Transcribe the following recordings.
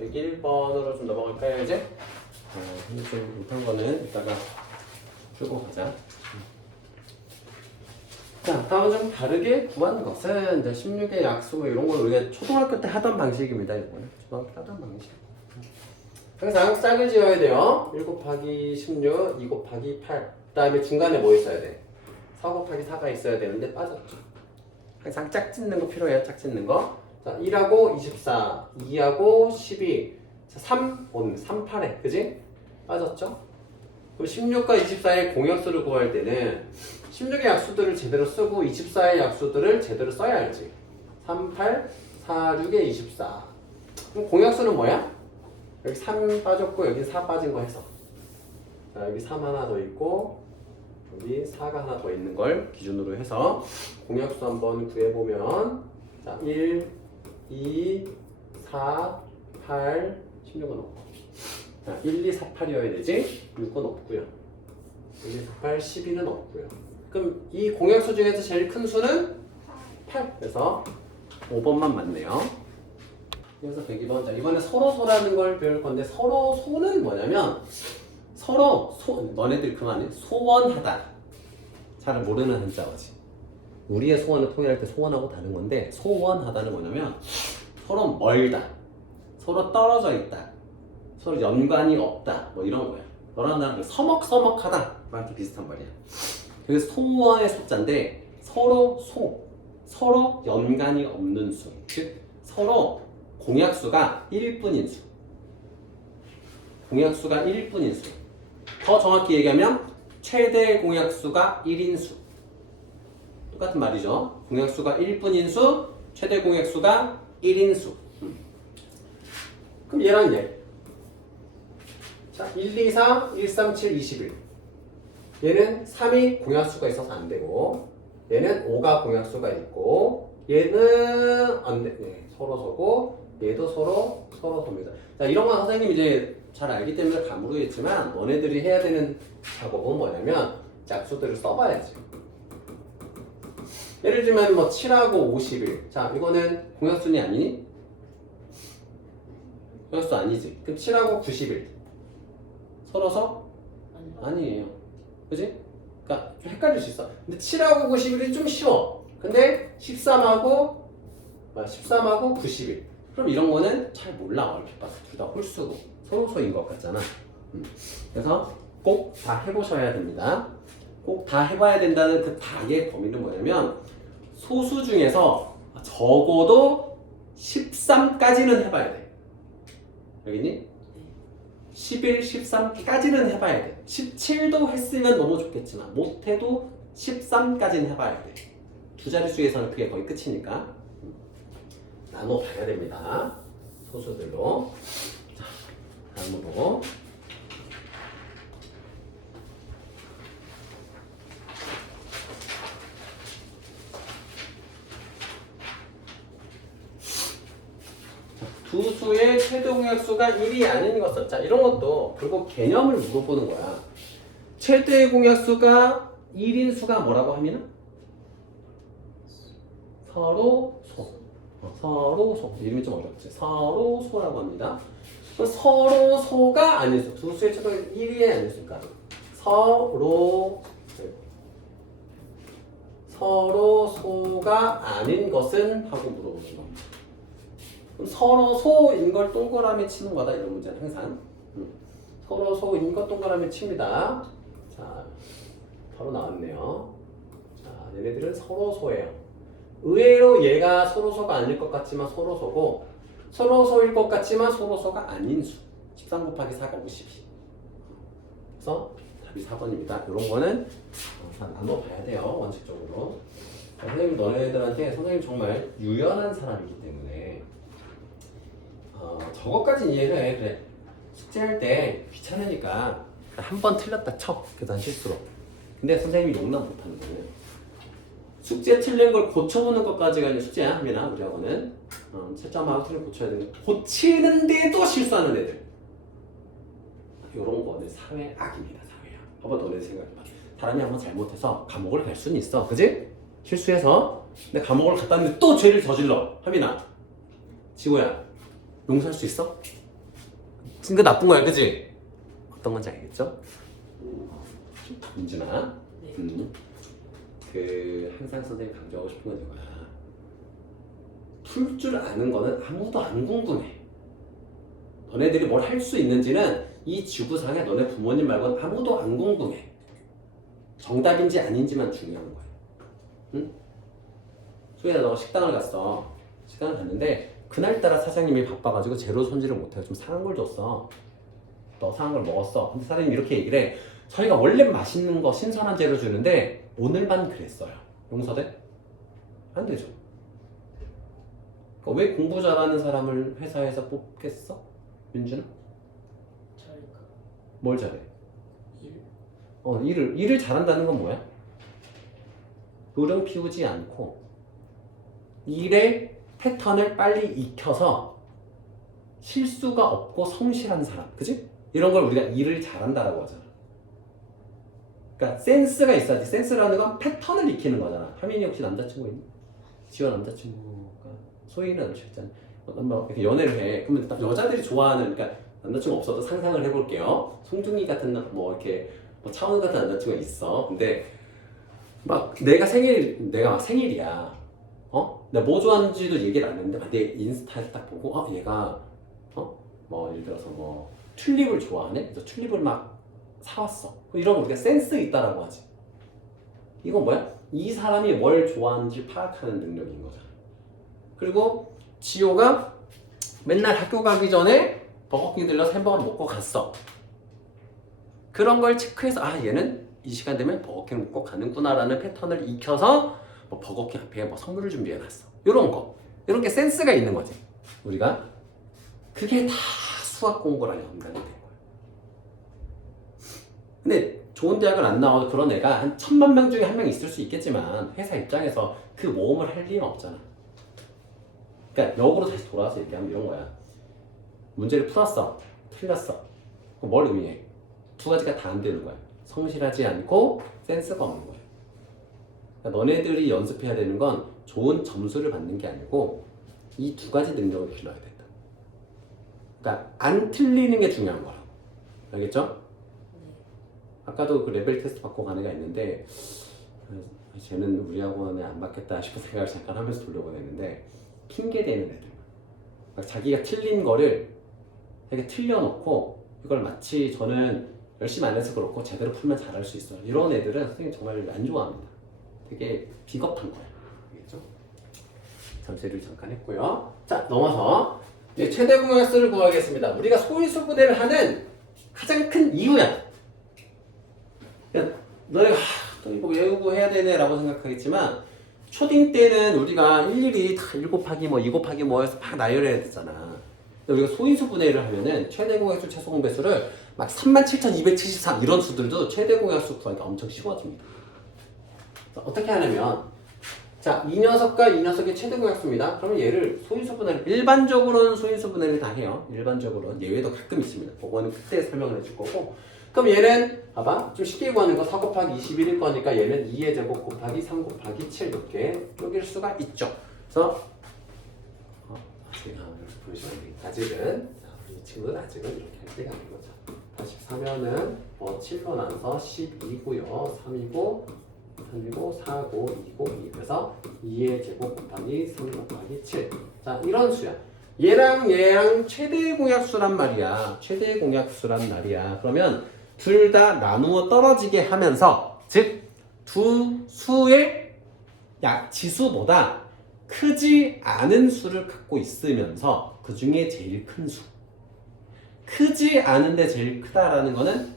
여기 1번으로 좀 넘어갈까요 이제? 좀 못한 거는 이따가 풀고 가자. 자, 다음은 좀 다르게 구한 것은 이제 16의 약수 뭐 이런 걸 우리가 초등학교 때 하던 방식입니다. 이거는 초등학교 때 하던 방식. 항상 짝을 지어야 돼요. 1 곱하기 16, 2 곱하기 8. 그 다음에 중간에 뭐 있어야 돼? 4 곱하기 4가 있어야 되는데 빠졌죠. 항상 짝 짓는 거 필요해요. 짝 짓는 거. 자, 1하고 24, 2하고 12, 자, 3, 5, 3, 8에 그지? 빠졌죠? 그럼 16과 24의 공약수를 구할 때는 16의 약수들을 제대로 쓰고 24의 약수들을 제대로 써야 알지. 3, 8, 4, 6에 24. 그럼 공약수는 뭐야? 여기 3 빠졌고 여기 4 빠진 거 해서. 자, 여기 3 하나 더 있고 여기 4가 하나 더 있는 걸 기준으로 해서 공약수 한번 구해보면 자, 1, 2, 4, 8, 16은 없고 자, 1, 2, 4, 8이어야 되지? 6은 없고요 1, 2, 4, 8, 12는 없고요 그럼 이 공약수 중에서 제일 큰 수는 8 그래서 5번만 맞네요 그래서 102번 자, 이번에 서로소라는 걸 배울 건데 서로소는 뭐냐면 서로 너네들 그만해 소원하다 잘 모르는 한자어지 우리의 소원을 통일할 때 소원하고 다른 건데 소원하다는 뭐냐면 서로 멀다 서로 떨어져 있다 서로 연관이 없다 뭐 이런 거야 너랑 나랑 서먹서먹하다 이렇게 비슷한 말이야 그래서 소원의 소자인데 서로 연관이 없는 수 즉 서로 공약수가 1뿐인 수 공약수가 1뿐인 수 더 정확히 얘기하면 최대 공약수가 1인 수 똑같은 말이죠. 공약수가 1뿐인 수, 최대 공약수가 1인 수. 그럼 얘랑 얘. 자, 1, 2, 4, 1, 3, 7, 21. 얘는 3이 공약수가 있어서 안 되고, 얘는 5가 공약수가 있고, 얘는 안 돼. 네, 서로 서고, 얘도 서로 섭니다. 자, 이런 건 선생님 이제 잘 알기 때문에 가물르겠지만, 너네들이 해야 되는 작업은 뭐냐면, 약수들을 써봐야지. 예를 들면 뭐 7하고 51. 자, 이거는 공약수니 아니니? 공약수 아니지. 그럼 7하고 91. 서로서? 아니에요. 그지? 그러니까 좀 헷갈릴 수 있어. 근데 7하고 91이 좀 쉬워. 근데 13하고 91. 그럼 이런 거는 잘 몰라. 얼핏 봐서 둘 다 홀수고 서로서인 것 같잖아. 그래서 꼭 다 해보셔야 됩니다. 꼭 다 해봐야 된다는 그 다의 범위는 뭐냐면 소수 중에서 적어도 13까지는 해봐야 돼. 알겠니? 11, 13까지는 해봐야 돼. 17도 했으면 너무 좋겠지만 못해도 13까지는 해봐야 돼. 두 자릿수에서는 그게 거의 끝이니까 나눠봐야 됩니다. 소수들로. 자, 다음으로 두 수의 최대 공약수가 1이 아닌 것은 자 이런 것도 결국 개념을 물어보는 거야. 최대 공약수가 1인 수가 뭐라고 하면은 서로소 이름이 좀 어렵지. 서로소라고 합니다. 서로소가 아니었어. 두 수의 최대 공약수가 1이 아니었으니까 서로소가 아닌 것은 하고 물어보는 겁니다. 그럼 서로 소인 걸 동그라미 치는 거다 이런 문제는 항상 서로 소인 것 동그라미 칩니다. 자 바로 나왔네요. 자 얘네들은 서로 소예요. 의외로 얘가 서로 소가 아닐 것 같지만 서로 소고 서로 소일 것 같지만 서로 소가 아닌 수 13 곱하기 4가 52 그래서 답이 4번입니다. 이런 거는 다 나눠봐야 돼요. 원칙적으로. 자, 선생님 너네들한테 선생님 정말 유연한 사람이기 때문에 저거까지 이해해. 그래. 숙제할 때 귀찮으니까 한 번 틀렸다 쳐. 계산 실수로. 근데 선생님이 용납 못하는 거예요. 숙제 틀린 걸 고쳐보는 것까지가 이제 숙제야. 하민아 우리하고는 채점하고 틀린 고쳐야 되는 고치는데도 실수하는 애들. 이런 거는 사회 악입니다. 사회 악. 한번 너네 생각해봐. 사람이 한번 잘못해서 감옥을 갈 수는 있어. 그지? 실수해서 근데 감옥을 갔다 왔는데 또 죄를 저질러. 하민아 지호야 용서할 수 있어? 이거 나쁜 거야, 그지? 어떤 건지 알겠죠? 민준아, 네. 항상 선생님이 강조하고 싶은 건 이거야. 풀 줄 아는 거는 아무도 안 궁금해. 너네들이 뭘 할 수 있는지는 이 지구상에 너네 부모님 말고는 아무도 안 궁금해. 정답인지 아닌지만 중요한 거야. 응? 소희야, 너 식당을 갔어. 식당을 갔는데 그날따라 사장님이 바빠가지고 재료 손질을 못해서 좀 상한 걸 줬어. 너 상한 걸 먹었어. 근데 사장님이 이렇게 얘기를 해. 저희가 원래 맛있는 거 신선한 재료 주는데 오늘만 그랬어요. 용서돼? 안 되죠. 그러니까 왜 공부 잘하는 사람을 회사에서 뽑겠어? 민준아? 잘할까? 뭘 잘해? 일? 일을 잘한다는 건 뭐야? 요령 피우지 않고 일의 패턴을 빨리 익혀서 실수가 없고 성실한 사람, 그지? 이런 걸 우리가 일을 잘한다라고 하잖아. 그러니까 센스가 있어야지. 센스라는 건 패턴을 익히는 거잖아. 하민이 혹시 남자친구 있니? 지원 남자친구가 소희는 실전 이렇게 연애를 해. 그러면 딱 여자들이 좋아하는, 그러니까 남자친구 없어도 상상을 해볼게요. 송중기 같은 뭐 이렇게 뭐 차은우 같은 남자친구가 있어. 근데 막 내가 생일이야. 내가 뭐 좋아하는지도 얘기를 안 했는데 내 인스타를 딱 보고 얘가 뭐 예를 들어서 뭐 튤립을 좋아하네. 그래서 튤립을 막 사왔어. 이런 거 우리가 센스 있다라고 하지. 이건 뭐야? 이 사람이 뭘 좋아하는지 파악하는 능력인 거잖아. 그리고 지호가 맨날 학교 가기 전에 버거킹 들려서 햄버거 먹고 갔어. 그런 걸 체크해서 얘는 이 시간 되면 버거킹 먹고 가는구나라는 패턴을 익혀서 뭐 버거킹 앞에 뭐 선물을 준비해놨어. 이런 거. 이런 게 센스가 있는 거지. 우리가 그게 다 수학 공부랑 연관이 된 거야. 근데 좋은 대학을 안 나와도 그런 애가 한 1000만 명 중에 한 명 있을 수 있겠지만 회사 입장에서 그 모험을 할 리는 없잖아. 그러니까 역으로 다시 돌아와서 얘기하면 이런 거야. 문제를 풀었어. 틀렸어. 그럼 뭘 의미해? 두 가지가 다 안 되는 거야. 성실하지 않고 센스가 없는 거야. 그러니까 너네들이 연습해야 되는 건 좋은 점수를 받는 게 아니고 이 두 가지 능력을 길러야 된다. 그러니까 안 틀리는 게 중요한 거라고. 알겠죠? 아까도 그 레벨 테스트 받고 간 애가 있는데 쟤는 우리 학원에 안 받겠다 싶은 생각을 잠깐 하면서 돌려보냈는데 핑계 대는 애들. 그러니까 자기가 틀린 거를 되게 틀려놓고 이걸 마치 저는 열심히 안 해서 그렇고 제대로 풀면 잘할 수 있어요. 이런 애들은 선생님 정말 안 좋아합니다. 되게 비겁한 거예요. 알겠죠? 잠시를 잠깐 했고요. 자, 넘어서 이제 최대 공약수를 구하겠습니다. 우리가 소인수 분해를 하는 가장 큰 이유야. 너네가 또 이거 외우고 해야 되네 라고 생각하겠지만 초딩 때는 우리가 일일이 다 1 곱하기 뭐 2 곱하기 뭐 해서 막 나열해야 되잖아. 우리가 소인수 분해를 하면은 최대 공약수 최소 공배수를 막 37,273 이런 수들도 최대 공약수 구하니까 엄청 쉬워집니다. 자, 어떻게 하냐면 자, 이 녀석과 이 녀석의 최대 공약수입니다. 그러면 얘를 소인수 분해를 일반적으로는 소인수 분해를 다 해요. 일반적으로는 예외도 가끔 있습니다. 그거는 그때 설명을 해줄 거고. 그럼 얘는 봐봐 좀 쉽게 구하는 거 4 곱하기 21일 거니까 얘는 2의 제곱 곱하기 3 곱하기 7 이렇게 쪼갤 수가 있죠. 그래서 아직은 우리 친구는 아직은 이렇게 할 때가 아닌 거죠. 다시 하면은 7로 나눠서 12고요. 3이고 3이고 4고 2고 2 그래서 2의 제곱 곱하기 3 곱하기 7. 자, 이런 수야. 얘랑 얘랑 최대 공약수란 말이야. 최대 공약수란 말이야. 그러면 둘 다 나누어 떨어지게 하면서 즉 두 수의 지수보다 크지 않은 수를 갖고 있으면서 그 중에 제일 큰 수. 크지 않은데 제일 크다라는 거는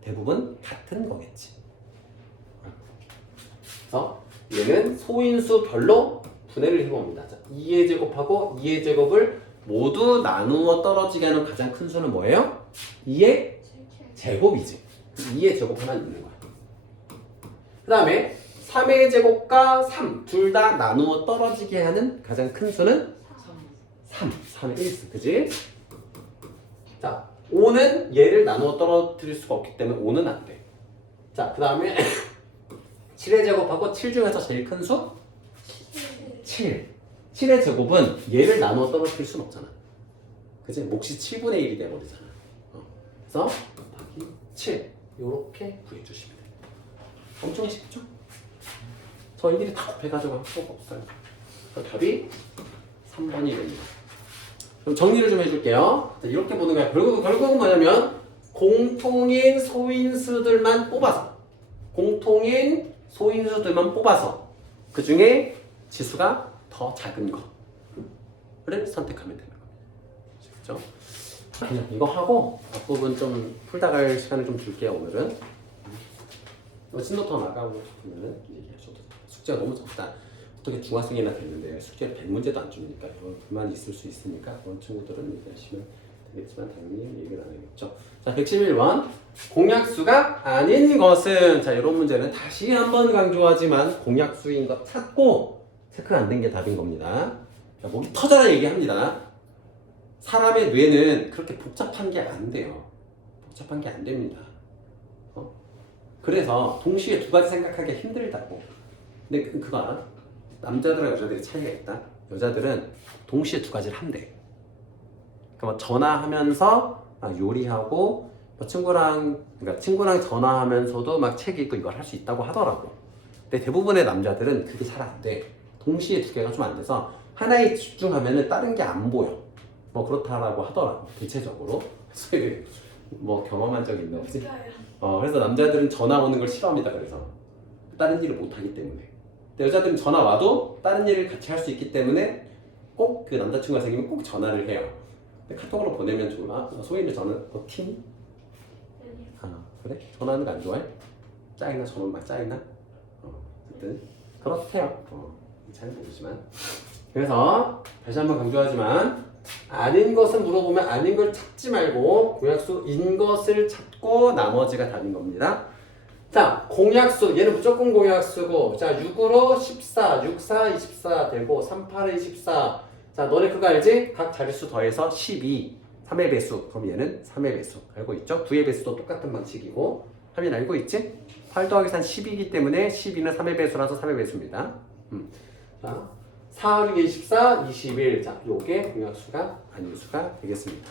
대부분 같은 거겠지. 그래서 얘는 소인수별로 분해를 해봅니다. 2의 제곱하고 2의 제곱을 모두 나누어 떨어지게 하는 가장 큰 수는 뭐예요? 2의 제곱이지. 2의 제곱 하나 있는 거야. 그 다음에 3의 제곱과 3 둘 다 나누어 떨어지게 하는 가장 큰 수는 3의 1수, 그지? 자, 5는 얘를 나누어 떨어뜨릴 수가 없기 때문에 5는 안 돼. 자, 그 다음에 7의 제곱하고 7 중에서 제일 큰 수? 7. 7의 제곱은 얘를 나누어 떨어뜨릴 수는 없잖아. 그치? 몫이 7분의 1이 돼버리잖아. 있어? 곱하기 7 이렇게 구해주시면 돼요. 엄청 쉽죠? 저희들이 다 곱해가지고 할 수가 없어요. 그래서 답이 3번이 됩니다. 그럼 정리를 좀 해줄게요. 자, 이렇게 보는 거야. 결국은 뭐냐면 공통인 소인수들만 뽑아서 그 중에 지수가 더 작은 거를 선택하면 되는 겁니다. 아시겠죠? 그냥 이거 하고 앞부분 좀 풀다 갈 시간을 좀 줄게요. 오늘은 진도 더 나가고 싶으면 얘기하셔도 돼요. 숙제가 너무 적다. 어떻게 중학생이나 됐는데 숙제를 100문제도 안 주니까 이런 불만이 있을 수 있으니까 그런 친구들은 얘기하시면 되겠지만 당연히 얘기를 안 하겠죠. 자, 111번 공약수가 아닌 것은 자 이런 문제는 다시 한번 강조하지만 공약수인 것 찾고 체크가 안 된 게 답인 겁니다. 자, 목이 터져라 얘기합니다. 사람의 뇌는 그렇게 복잡한 게 안 돼요. 복잡한 게 안 됩니다. 그래서 동시에 두 가지 생각하기 힘들다고. 근데 그거 알아? 남자들과 여자들이 차이가 있다. 여자들은 동시에 두 가지를 한대. 그러니까 전화하면서 막 요리하고 그러니까 친구랑 전화하면서도 막 책 읽고 이걸 할 수 있다고 하더라고. 근데 대부분의 남자들은 그게 잘 안 돼. 동시에 두 개가 좀 안 돼서 하나에 집중하면은 다른 게 안 보여. 뭐 그렇다라고 하더라고. 대체적으로. 뭐 경험한 적 있나 보지? 그래서 남자들은 전화 오는 걸 싫어합니다. 그래서 다른 일을 못 하기 때문에. 근데 여자들은 전화 와도 다른 일을 같이 할 수 있기 때문에 꼭 그 남자친구가 생기면 꼭 전화를 해요. 근데 카톡으로 보내면 좋아. 소희는 전화 팀? 그래? 전화하는 거 안 좋아해? 짜증나? 전화 막 짜증나? 어쨌든 그렇대요. 잘 모르지만. 그래서 다시 한번 강조하지만 아닌 것은 물어보면 아닌 걸 찾지 말고 공약수인 것을 찾고 나머지가 답인 겁니다. 자, 공약수 얘는 무조건 공약수고 자 6으로 14, 6, 4, 24 되고 3, 8에 24 자 너네 그거 알지? 각 자릿수 더해서 12 3의 배수 그럼 얘는 3의 배수 알고 있죠? 9의 배수도 똑같은 방식이고 하면 알고 있지? 8 더하기 3 10이기 때문에 12는 3의 배수라서 3의 배수입니다. 자 4, 6, 24, 21 자 요게 공약수가 아닌 수가 되겠습니다.